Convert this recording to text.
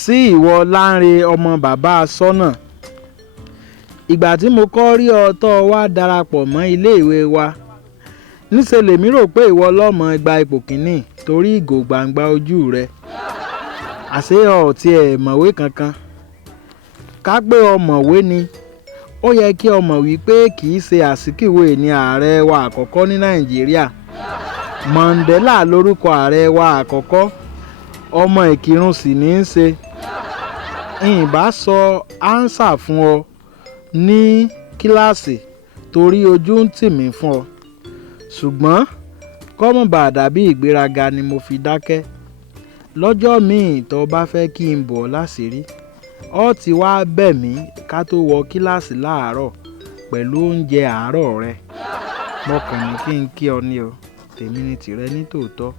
sí ìwọ Lanre ọmọ bàbá sọ́nà. Ìgbà tí mo kọ́ rí ọ tó wá darapọ̀ mọ́ iléèwé wa, níṣẹ́ lèmi rò pé ìwọ lọ́mọ gba ipò kìíní torí ìgò gbangba ojú rẹ. Àṣé o tiẹ̀ mọ̀wé kankan. Ká pé o mọ̀wé ni, ó yẹ kí o mọ̀ wípé kì í ṣe Azikiwe ní ààrẹ wa àkọ́kọ́ ní Nàìjíríà. Mandela lórúkọ ààrẹ wa àkọ́kọ́, ọmọ Ìkìrun sì ní í ṣe. Ìbá sọ áńsà fún ọ ní kíláàsì torí ojú ń tì mí fún ọ, ṣùgbọ́n kọ́mọ̀ bá dàbí ìgbéraga ni mo fi dákẹ́. Lọ́jọ́ míì tó bá fẹ́ kí n bọ̀ láṣìírí, ó ti wá bẹ̀ mí ká tó wọ kíláàsì láàárọ̀ pẹ̀lú oúnjẹ àárọ̀ rẹ. Mo kàn ní kí n kí ọ ní o, tèmi ni tìrẹ ní tòótọ́.